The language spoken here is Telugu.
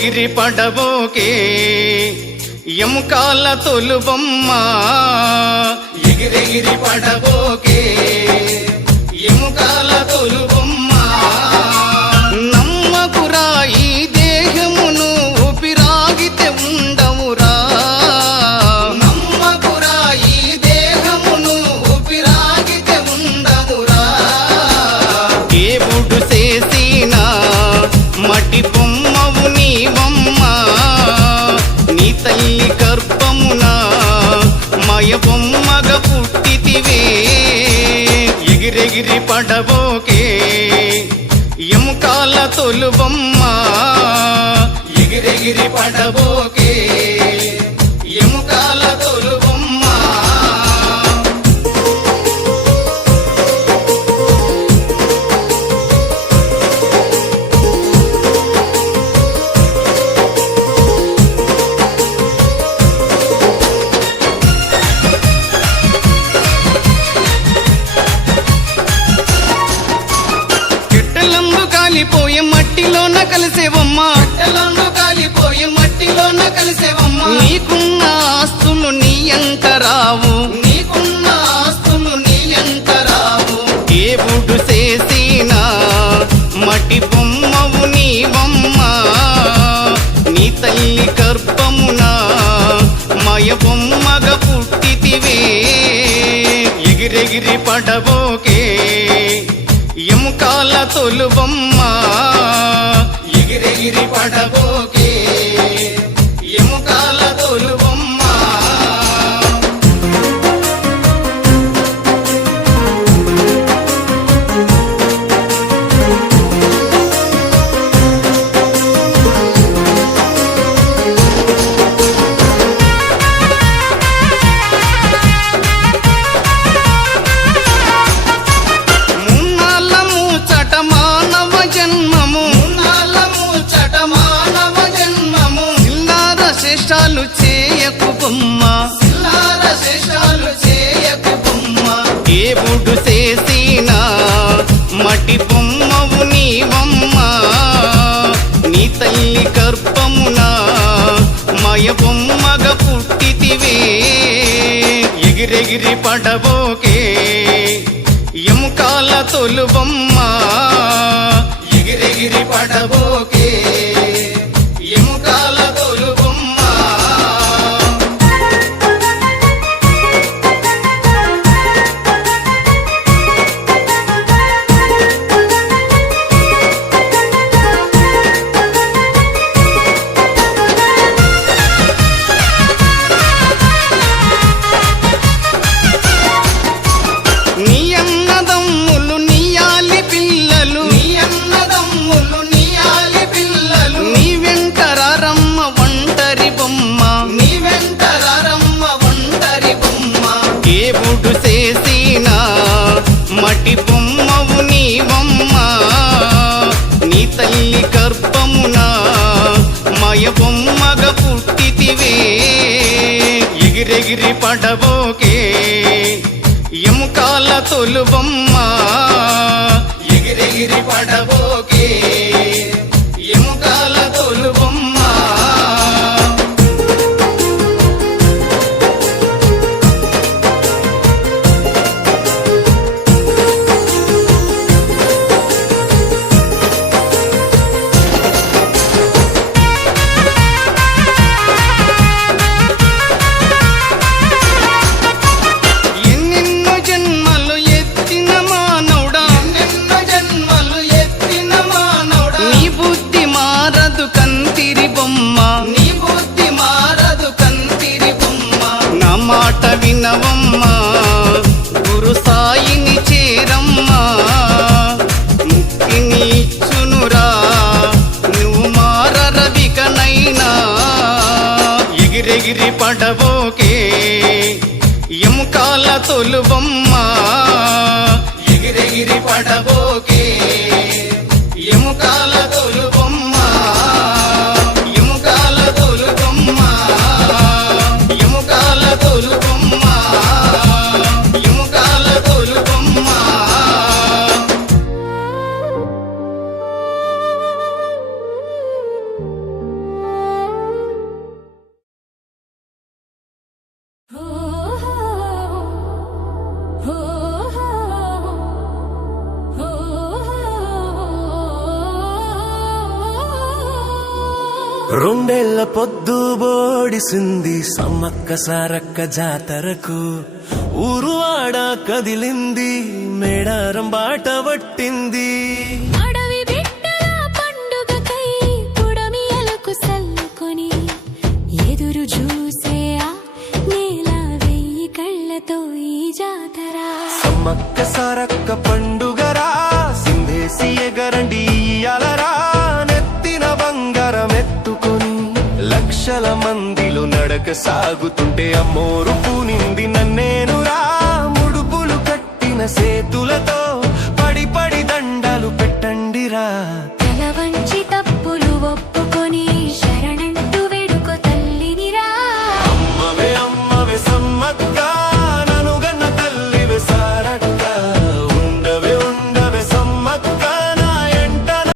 ఎగిరెగిరి పడబోకే ఎముకాల తొలుబొమ్మ ఎగిరెగిరి పడబోకే ఎముకాల తొలుబొమ్మ నమ్మకురా ఈ దేహమును ఊపిరాగితే ఉండవురా నమ్మకురా ఈ దేహమును ఊపిరాగితే ఉండవురా దేవుడు చేసిన మటి బొమ్మవు నీవమ్మ నీ తల్లి గర్భమున మయ బొమ్మగ పుట్టితివే ఎగిరెగిరి పడబోకే ఎముకాల తొలుబొమ్మ ఎగిరెగిరి పడబోకే ఎముకాల తొలుబొమ్మ కాలిపోయే మట్టిలోన కలిసేవమ్మ కట్టెలను కాలిపోయే మట్టిలోన కలిసేవమ్మ నీకున్న ఆస్తులు నీ ఎంట రావు నీకున్న ఆస్తులు నీ ఎంట రావు దేవుడు చేసిన మటి బొమ్మవు నీవమ్మ నీ తల్లి గర్భమున మయ బొమ్మగ పుట్టితివే ఎగిరెగిరి పడబోకే ఎముకాల తొలుబొమ్మ ఎగిరెగిరి పడబోకే ఎముకాల తొలుబొమ్మ శేషాలు చేయకు బొమ్మ సిల్లార శేషాలు చేయకు బొమ్మ దేవుడు చేసిన మటి బొమ్మవు నీవమ్మ నీ తల్లి గర్భమున మయ బొమ్మగ పుట్టితివే ఎగిరెగిరి పడబోకే ఎముకాల తొలుబొమ్మ ఎగిరెగిరి పడబోకే ఎముకాల తొలుబొమ్మ నీ అన్నదమ్ములు నీయాలి పిల్లలు నీ అన్నదమ్ములు నీయాలి పిల్లలు నీ వెంటరారమ్మ ఒంటరి బొమ్మ నీ వెంటరారమ్మ ఒంటరి బొమ్మ దేవుడు చేసిన మటి బొమ్మవు నీవమ్మ నీ తల్లి గర్భమున మయ బొమ్మగ పుట్టితివే ఎగిరెగిరి పడబోకే ఎముకాల తొలుబొమ్మ ఎగిరెగిరి పడబోకే ఎముకాల తొలుబొమ్మ మాట వినవమ్మ గురు సాయిని చేరమ్మ ముక్తిని ఇచ్చునురా నువ్వు మారరవికనైనా ఎగిరెగిరి పడబోకే ఎముకాల తొలుబొమ్మ ఎగిరెగిరి పడబోకే ఎముకాల తొలుబొమ్మ ఎముకాల తొలుబొమ్మ ఎముకాల తొలుబొమ్మ ఎముకాల తొలుబొమ్మ 11 పొద్దు బోడిసింది సమ్మక్క సారక్క జాతరకు. ఊరువాడ కదిలింది, మేడారం బాట పట్టింది. అడవి బిడ్డల పండుగకై పుడమియలకు సల్లుకొని ఎదురు చూసే ఆ నేల వెయ్యి కళ్ళతో ఈ జాతర. సమ్మక్క సారక్క పండుగరా, సింధేసి ఎగరండి అలరా. నెత్తిన బంగారం ఎత్తుకొని లక్షల మందిలో నడక సాగుతుంటే అమ్మోరు పూనింది నన్నేనురా. ముడుపులు కట్టిన సేతు